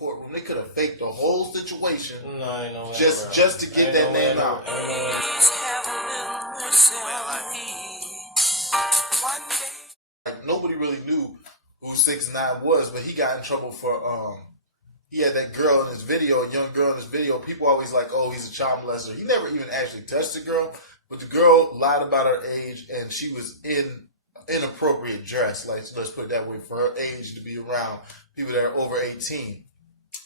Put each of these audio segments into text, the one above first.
courtroom. They could have faked the whole situation No, just to get that name out. Like nobody really knew who 6ix9ine was, but he got in trouble for he had that girl in his video, a young girl in his video. People always like, oh, he's a child molester. He never even actually touched the girl, but the girl lied about her age, and she was in inappropriate dress. Like, let's put it that way, for her age to be around people that are over 18.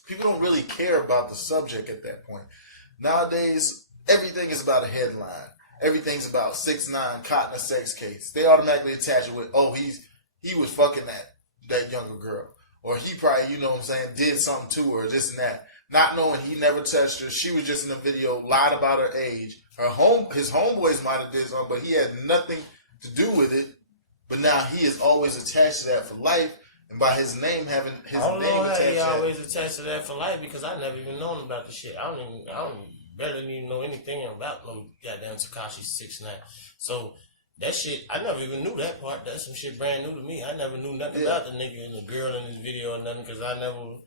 People don't really care about the subject at that point. Nowadays, everything is about a headline. Everything's about 6ix9ine caught in a sex case. They automatically attach it with, oh, he was fucking that younger girl. Or he probably, you know what I'm saying, did something to her, this and that. Not knowing he never touched her. She was just in the video, lied about her age. His homeboys might have did something, but he had nothing to do with it. But now he is always attached to that for life. And by his name having his name attached to that. I don't know how he always attached to that for life, because I never even known about the shit. I don't barely even know anything about no goddamn Tekashi 6ix9ine. So that shit, I never even knew that part. That's some shit brand new to me. I never knew nothing about the nigga and the girl in this video or nothing, because the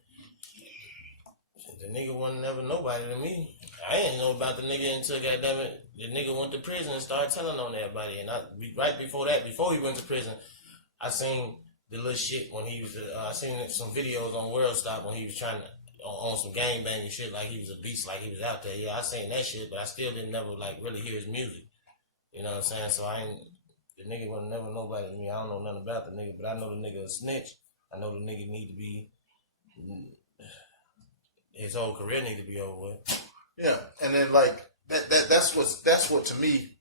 nigga wasn't never nobody to me. I didn't know about the nigga until, goddamn it, the nigga went to prison and started telling on everybody. And right before that, before he went to prison, I seen the little shit when he was, I seen some videos on World Stop when he was trying to, on some gangbanging shit, like he was a beast, like he was out there. Yeah, I seen that shit, but I still didn't never, like, really hear his music. You know what I'm saying? So the nigga wasn't never nobody to me. I don't know nothing about the nigga, but I know the nigga a snitch. I know the nigga need to be, his whole career need to be over with. Yeah, and then like that's what to me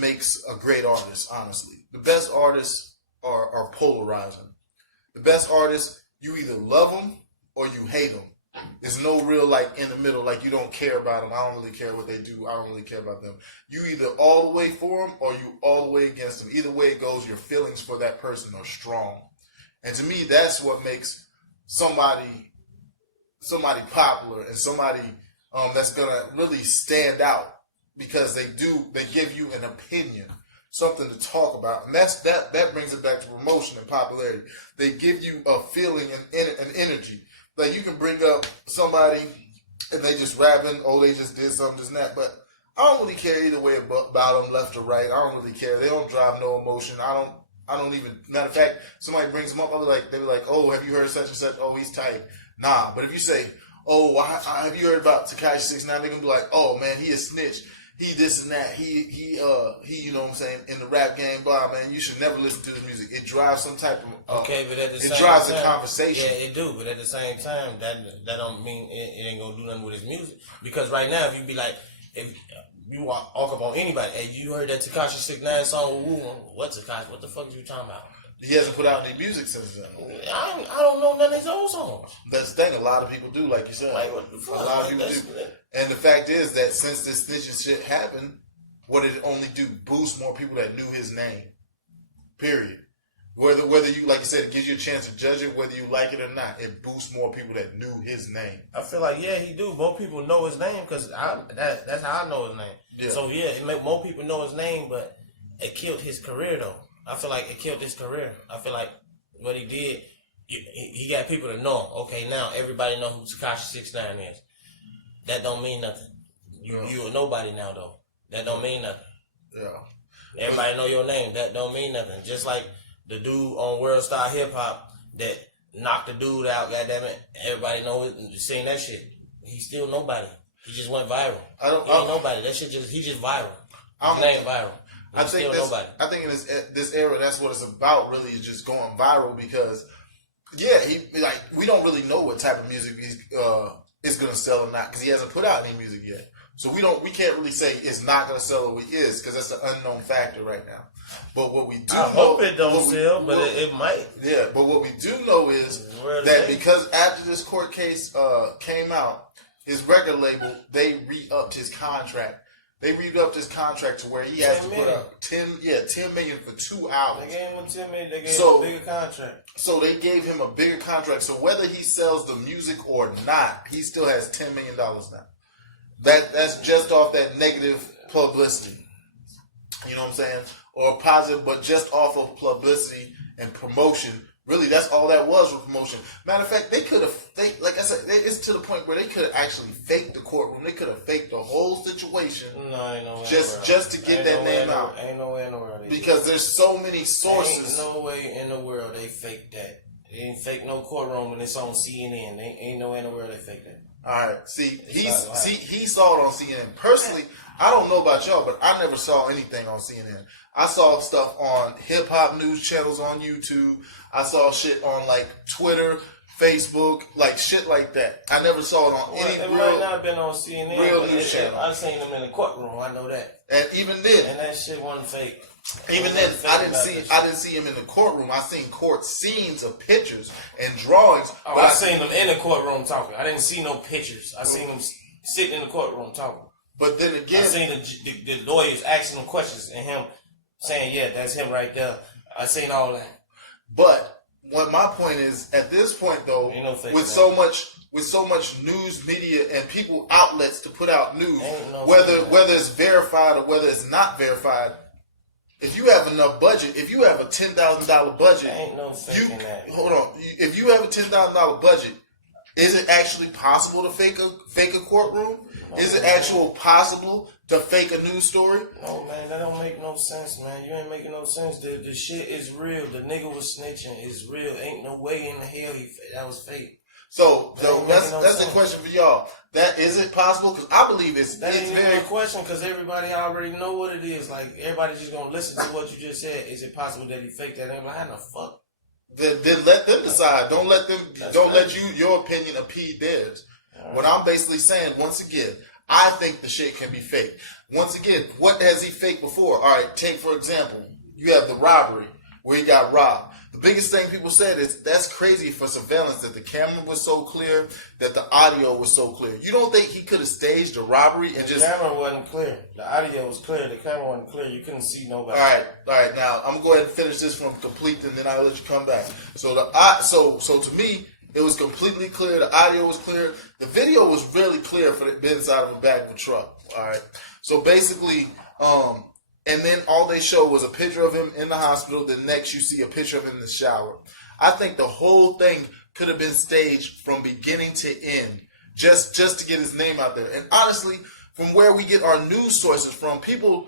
makes a great artist. Honestly, the best artists are polarizing. The best artists, you either love them or you hate them. There's no real like in the middle. Like, you don't care about them. I don't really care what they do. I don't really care about them. You either all the way for them or you all the way against them. Either way it goes, your feelings for that person are strong. And to me, that's what makes somebody popular and somebody that's gonna really stand out, because they give you an opinion, something to talk about, and that brings it back to promotion and popularity. They give you a feeling and an energy. Like, you can bring up somebody and they just rapping, oh, they just did something, this and that, but I don't really care either way about them, left or right. I don't really care. They don't drive no emotion. I don't even. Matter of fact, somebody brings them up, they be like, oh, have you heard such and such? Oh, he's tight. Nah, but if you say, oh, have you heard about Tekashi 6ix9ine? They're gonna be like, oh man, he a snitch. He this and that. He you know what I'm saying, in the rap game, blah, man. You should never listen to the music. It drives some type of okay, but at the same time, it drives the conversation. Yeah, it do, but at the same time, that don't mean it ain't gonna do nothing with his music. Because right now, if you be like, if you walk up on anybody, hey, you heard that Tekashi 6ix9ine song? What Tekashi? What the fuck is you talking about? He hasn't put out any music since then. I don't know none of his old songs. That's the thing. A lot of people do, like you said. Like, what the fuck? A lot of people do. And the fact is that since this snitching shit happened, what did it only do? Boost more people that knew his name. Period. Whether you, like you said, it gives you a chance to judge it, whether you like it or not. It boosts more people that knew his name. I feel like, yeah, he do. More people know his name, because that's how I know his name. Yeah. So, yeah, it make more people know his name, but it killed his career, though. I feel like it killed his career. I feel like what he did, he got people to know him. Okay, now everybody know who Tekashi 6ix9ine is. That don't mean nothing. You a nobody now, though. That don't mean nothing. Yeah. Everybody know your name. That don't mean nothing. Just like the dude on World Star Hip Hop that knocked the dude out, goddammit. Everybody know it. Seen that shit. He's still nobody. He just went viral. He ain't nobody. That shit he just viral. His name viral. I think in this era, that's what it's about. Really, is just going viral, because we don't really know what type of music is gonna sell or not, because he hasn't put out any music yet. So we can't really say it's not gonna sell or it is, because that's the unknown factor right now. But what we do know, hope it don't sell, but it might. Yeah, but what we do know is that because after this court case came out, his record label, they re-upped his contract. They re-upped his contract to where he has to put up $10 million for 2 albums. They gave him $10 million. They gave him a bigger contract. So they gave him a bigger contract. So whether he sells the music or not, he still has $10 million now. That's just off that negative publicity. You know what I'm saying? Or positive, but just off of publicity and promotion. Really, that's all that was with promotion. Matter of fact, they could have, point where they could have actually faked the courtroom. They could have faked the whole situation. No, ain't no way just to get that name out. Ain't no way in the world. Because there's so many sources. Ain't no way in the world they faked that. They didn't fake no courtroom and it's on CNN. Ain't no way in the world they faked that. All right. See, he saw it on CNN. Personally, I don't know about y'all, but I never saw anything on CNN. I saw stuff on hip hop news channels on YouTube. I saw shit on like Twitter, Facebook, like shit like that. I never saw it on any it real. Might not have been on CNN. Real news channel. I seen them in the courtroom. I know that. And even then, and that shit wasn't fake. Even then, I didn't see him in the courtroom. I seen court scenes of pictures and drawings. Oh, but I seen them in the courtroom talking. I didn't see no pictures. I seen them sitting in the courtroom talking. But then again, I seen the lawyers asking him questions and him saying, "Yeah, that's him right there." I seen all that. But what my point is, at this point though, with so much news media and people outlets to put out news, whether it's verified or whether it's not verified. If you have enough budget, if you have a $10,000 budget, hold on. If you have a $10,000 budget, is it actually possible to fake a courtroom? Is it actually possible to fake a news story? No, man, that don't make no sense, man. You ain't making no sense. The shit is real. The nigga was snitching. It's real. Ain't no way in the hell that was fake. So that's the question for y'all. That is it possible? Because I believe it's very a question because everybody already know what it is. Like everybody just gonna listen to what you just said. Is it possible that he faked that? And I'm like, how the fuck? Then let them decide. Don't let your opinion impede theirs. Right. What I'm basically saying, once again, I think the shit can be faked. Once again, what has he faked before? All right, take for example, you have the robbery where he got robbed. The biggest thing people said is that's crazy for surveillance that the camera was so clear, that the audio was so clear. You don't think he could have staged a robbery and the camera wasn't clear. The audio was clear. The camera wasn't clear. You couldn't see nobody. All right. Now I'm gonna go ahead and finish this from complete, and then I'll let you come back. So so to me, it was completely clear. The audio was clear. The video was really clear for it being inside of the back of a truck. All right. So basically, and then all they showed was a picture of him in the hospital. Then next you see a picture of him in the shower. I think the whole thing could have been staged from beginning to end, just to get his name out there. And honestly, from where we get our news sources from, people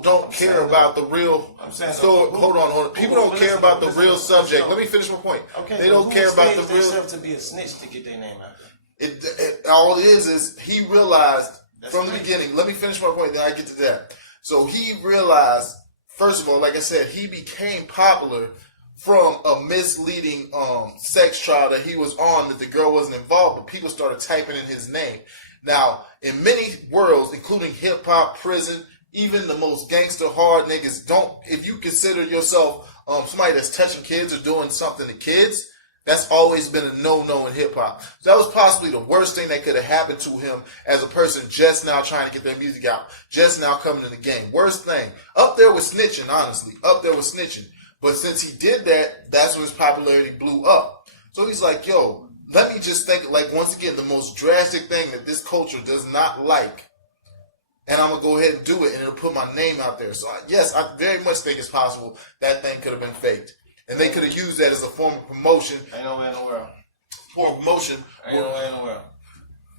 don't care about the real. Hold on. People don't care about the real subject. Let me finish my point. Okay, they don't care about the real. To be a snitch to get their name out there. All it is he realized from the beginning. Let me finish my point, then I get to that. So he realized, first of all, like I said, he became popular from a misleading sex trial that he was on that the girl wasn't involved, but people started typing in his name. Now, in many worlds, including hip-hop, prison, even the most gangster hard niggas if you consider yourself somebody that's touching kids or doing something to kids, that's always been a no-no in hip-hop. So that was possibly the worst thing that could have happened to him as a person just now trying to get their music out, just now coming in the game. Worst thing. Up there with snitching, honestly. Up there with snitching. But since he did that, that's when his popularity blew up. So he's like, yo, let me just think, like, once again, the most drastic thing that this culture does not like, and I'm going to go ahead and do it, and it'll put my name out there. So, yes, I very much think it's possible that thing could have been faked. And they could have used that as a form of promotion. Ain't no way in the world. For promotion. Ain't no way in the world.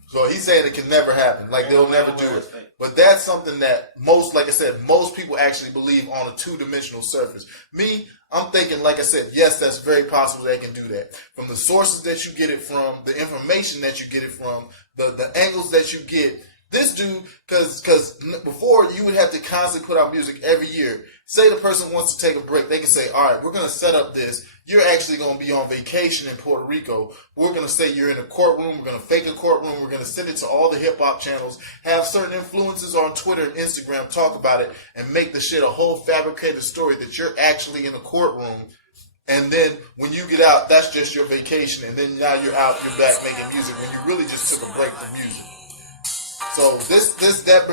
So he's saying it can never happen. Like, they'll never do it. But that's something that most people actually believe on a two-dimensional surface. Me, I'm thinking, like I said, yes, that's very possible they can do that. From the sources that you get it from, the information that you get it from, the angles that you get. This dude, because before you would have to constantly put out music every year. Say the person wants to take a break. They can say, all right, we're going to set up this. You're actually going to be on vacation in Puerto Rico. We're going to say you're in a courtroom. We're going to fake a courtroom. We're going to send it to all the hip-hop channels. Have certain influencers on Twitter and Instagram talk about it and make the shit a whole fabricated story that you're actually in a courtroom. And then when you get out, that's just your vacation. And then now you're out, you're back making music when you really just took a break from music. So that brings